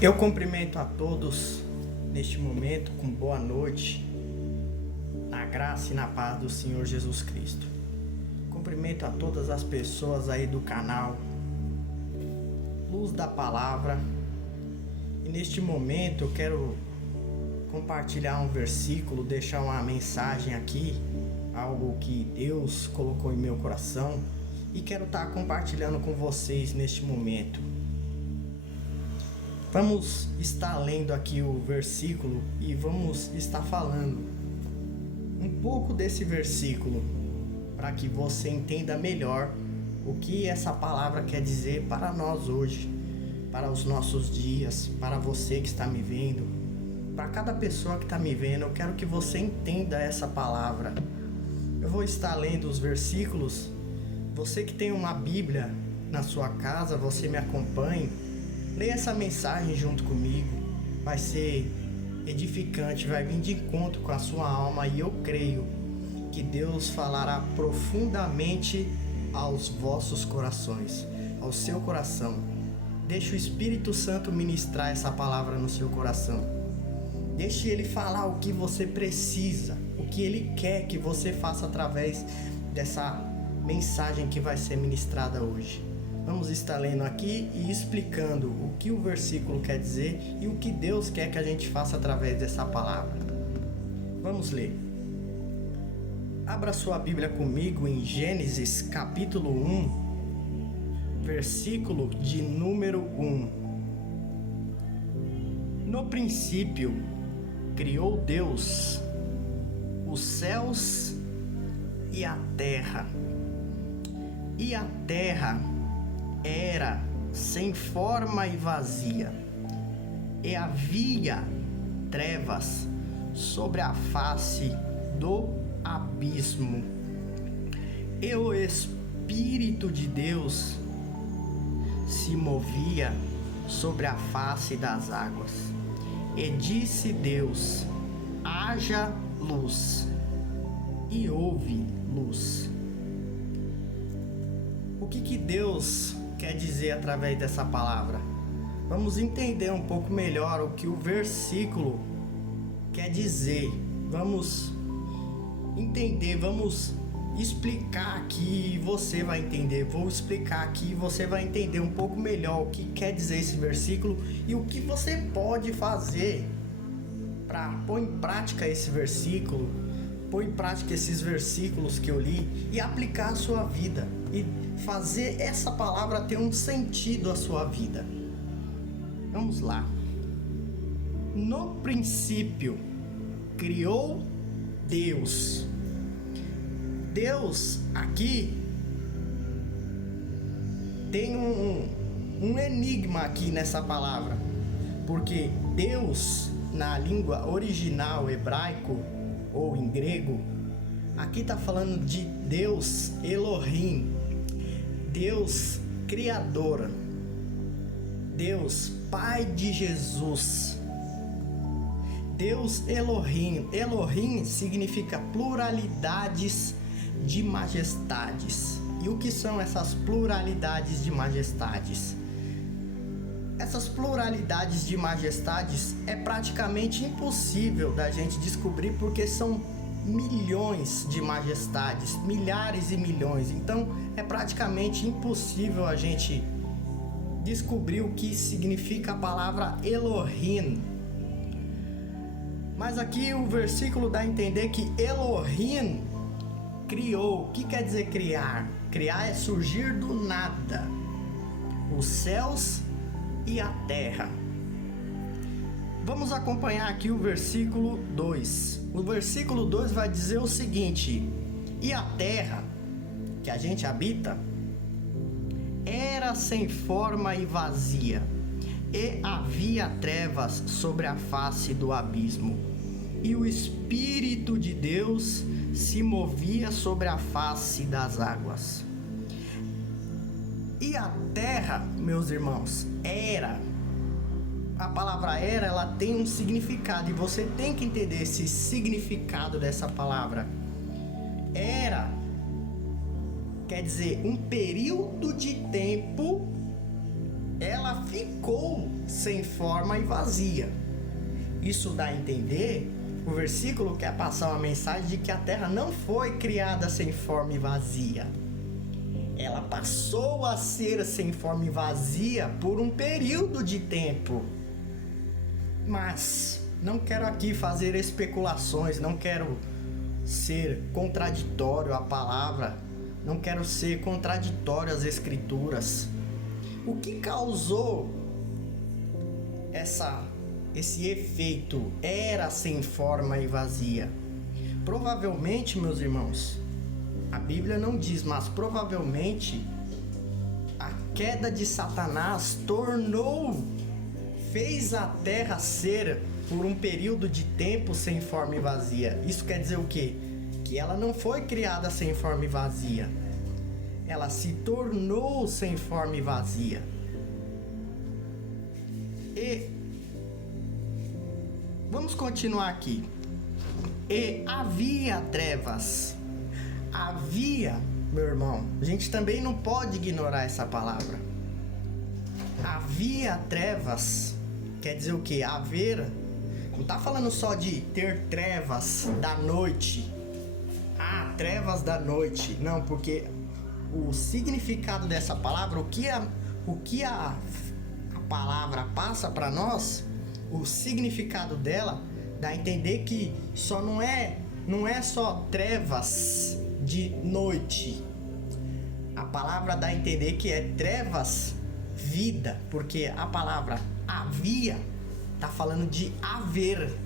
Eu cumprimento a todos neste momento com boa noite, na graça e na paz do Senhor Jesus Cristo. Cumprimento a todas as pessoas aí do canal Luz da Palavra. E neste momento eu quero compartilhar um versículo, deixar uma mensagem aqui, algo que Deus colocou em meu coração e quero estar compartilhando com vocês neste momento. Vamos estar lendo aqui o versículo e vamos estar falando um pouco desse versículo para que você entenda melhor o que essa palavra quer dizer para nós hoje, para os nossos dias, para você que está me vendo, para cada pessoa que está me vendo. Eu quero que você entenda essa palavra. Eu vou estar lendo os versículos. Você que tem uma Bíblia na sua casa, você me acompanhe. Leia essa mensagem junto comigo, vai ser edificante, vai vir de encontro com a sua alma e eu creio que Deus falará profundamente aos vossos corações, ao seu coração. Deixe o Espírito Santo ministrar essa palavra no seu coração. Deixe Ele falar o que você precisa, o que Ele quer que você faça através dessa mensagem que vai ser ministrada hoje. Vamos estar lendo aqui e explicando o que o versículo quer dizer e o que Deus quer que a gente faça através dessa palavra. Vamos ler. Abra sua Bíblia comigo em Gênesis capítulo 1, versículo de número 1. No princípio, criou Deus os céus e a terra. E a terra era sem forma e vazia, e havia trevas sobre a face do abismo, e o Espírito de Deus se movia sobre a face das águas. E disse Deus: haja luz, e houve luz. O que Deus quer dizer através dessa palavra? Vamos entender um pouco melhor o que o versículo quer dizer. Vamos entender, vamos explicar aqui e você vai entender. Vou explicar aqui e você vai entender um pouco melhor o que quer dizer esse versículo e o que você pode fazer para pôr em prática esse versículo, pôr em prática esses versículos que eu li e aplicar a sua vida e fazer essa palavra ter um sentido à sua vida. Vamos lá. No princípio, criou Deus. Deus aqui tem um enigma aqui nessa palavra, porque Deus na língua original hebraico ou em grego, aqui está falando de Deus Elohim, Deus Criador, Deus Pai de Jesus, Deus Elohim. Elohim significa pluralidades de majestades. E o que são essas pluralidades de majestades? Essas pluralidades de majestades é praticamente impossível da gente descobrir, porque são milhões de majestades, milhares e milhões. Então é praticamente impossível a gente descobrir o que significa a palavra Elohim. Mas aqui o versículo dá a entender que Elohim criou. O que quer dizer criar? Criar é surgir do nada. Os céus e a terra. Vamos acompanhar aqui o versículo 2. O versículo 2 vai dizer o seguinte: e a terra que a gente habita era sem forma e vazia, e havia trevas sobre a face do abismo, e o Espírito de Deus se movia sobre a face das águas. E a terra, meus irmãos, era. A palavra era, ela tem um significado e você tem que entender esse significado dessa palavra. Era quer dizer um período de tempo ela ficou sem forma e vazia. Isso dá a entender, o versículo quer passar uma mensagem de que a terra não foi criada sem forma e vazia. Ela passou a ser sem forma e vazia por um período de tempo. Mas não quero aqui fazer especulações, não quero ser contraditório à palavra, não quero ser contraditório às escrituras. O que causou esse efeito era sem forma e vazia? Provavelmente, meus irmãos, a Bíblia não diz, mas provavelmente a queda de Satanás fez a terra ser por um período de tempo sem forma e vazia. Isso quer dizer o quê? Que ela não foi criada sem forma e vazia. Ela se tornou sem forma e vazia. E vamos continuar aqui. E havia trevas. Havia, meu irmão, a gente também não pode ignorar essa palavra. Havia trevas, quer dizer o quê? Haver, não está falando só de ter trevas da noite. Ah, trevas da noite. Não, porque o significado dessa palavra, o que a palavra passa para nós, o significado dela dá a entender que só não é só trevas de noite. A palavra dá a entender que é trevas vida, porque a palavra havia tá falando de haver.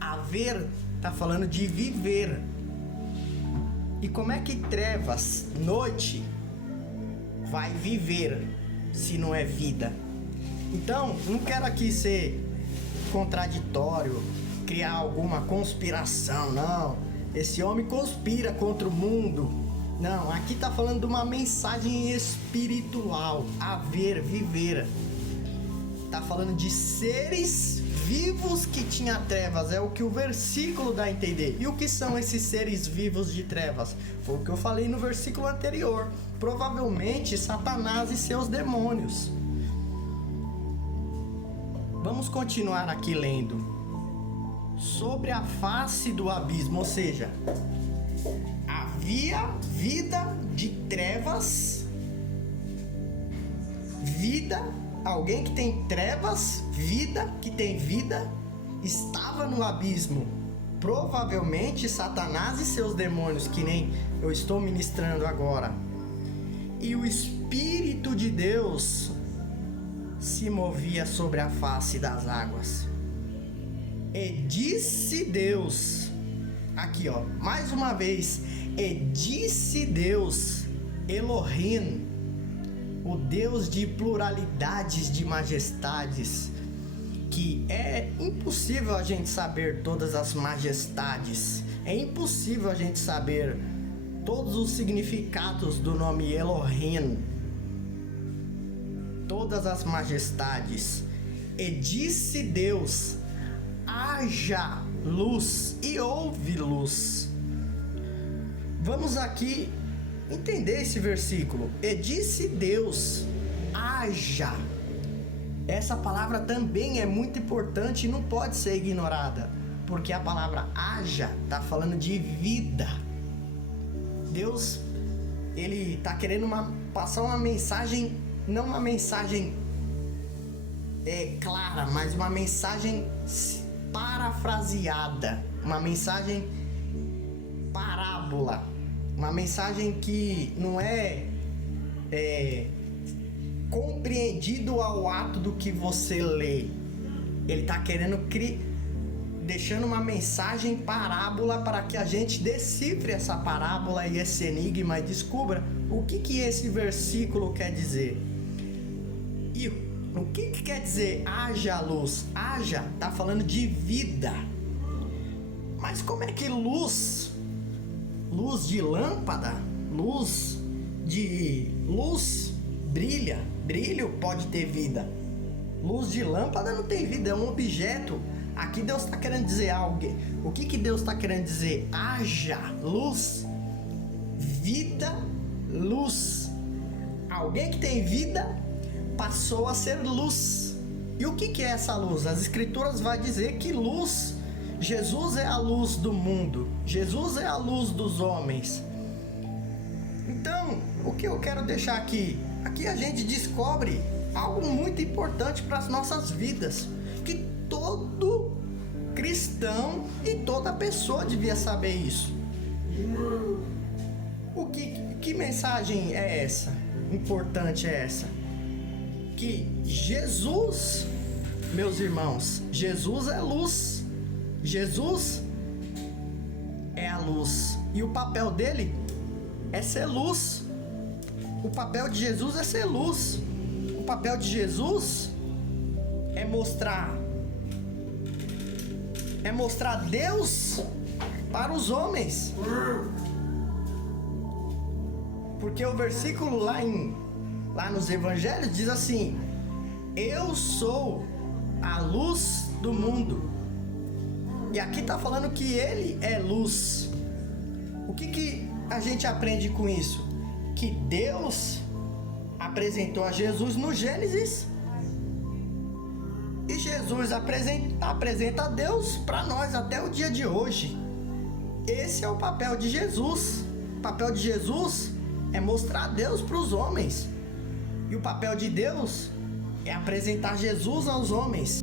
Haver tá falando de viver. E como é que trevas, noite, vai viver se não é vida? Então, não quero aqui ser contraditório, criar alguma conspiração, não. Esse homem conspira contra o mundo. Não, aqui tá falando de uma mensagem espiritual, haver, viver. Tá falando de seres vivos que tinham trevas, é o que o versículo dá a entender. E o que são esses seres vivos de trevas? Foi o que eu falei no versículo anterior. Provavelmente Satanás e seus demônios. Vamos continuar aqui lendo. Sobre a face do abismo, ou seja, havia vida de trevas, vida, alguém que tem trevas, vida, que tem vida, estava no abismo. Provavelmente Satanás e seus demônios, que nem eu estou ministrando agora. E o Espírito de Deus se movia sobre a face das águas. E disse Deus, aqui ó, mais uma vez, e disse Deus, Elohim, o Deus de pluralidades de majestades, que é impossível a gente saber todas as majestades, é impossível a gente saber todos os significados do nome Elohim, todas as majestades. E disse Deus, haja luz, e houve luz. Vamos aqui entender esse versículo. E disse Deus, haja. Essa palavra também é muito importante e não pode ser ignorada, porque a palavra haja está falando de vida. Deus, ele está querendo passar uma mensagem, não uma mensagem clara, mas uma mensagem parafraseada, uma mensagem parábola, uma mensagem que não é compreendido ao ato do que você lê. Ele está querendo deixando uma mensagem parábola para que a gente decifre essa parábola e esse enigma e descubra o que esse versículo quer dizer. E o que quer dizer haja luz? Haja está falando de vida. Mas como é que luz de lâmpada, luz brilha, brilho pode ter vida. Luz de lâmpada não tem vida, é um objeto. Aqui Deus está querendo dizer algo. O que Deus está querendo dizer? Haja luz, vida, luz. Alguém que tem vida passou a ser luz. E o que é essa luz? As escrituras vão dizer que luz, Jesus é a luz do mundo, Jesus é a luz dos homens. Então, o que eu quero deixar aqui? Aqui a gente descobre algo muito importante para as nossas vidas, que todo cristão e toda pessoa devia saber isso. Que mensagem é essa? Importante é essa? Que Jesus, meus irmãos, Jesus é luz. Jesus é a luz. E o papel dele é ser luz. O papel de Jesus é ser luz. O papel de Jesus é mostrar Deus para os homens. Porque o versículo lá nos evangelhos diz assim: eu sou a luz do mundo. E aqui está falando que ele é luz. O que a gente aprende com isso? Que Deus apresentou a Jesus no Gênesis. E Jesus apresenta a Deus para nós até o dia de hoje. Esse é o papel de Jesus. O papel de Jesus é mostrar Deus para os homens. E o papel de Deus é apresentar Jesus aos homens.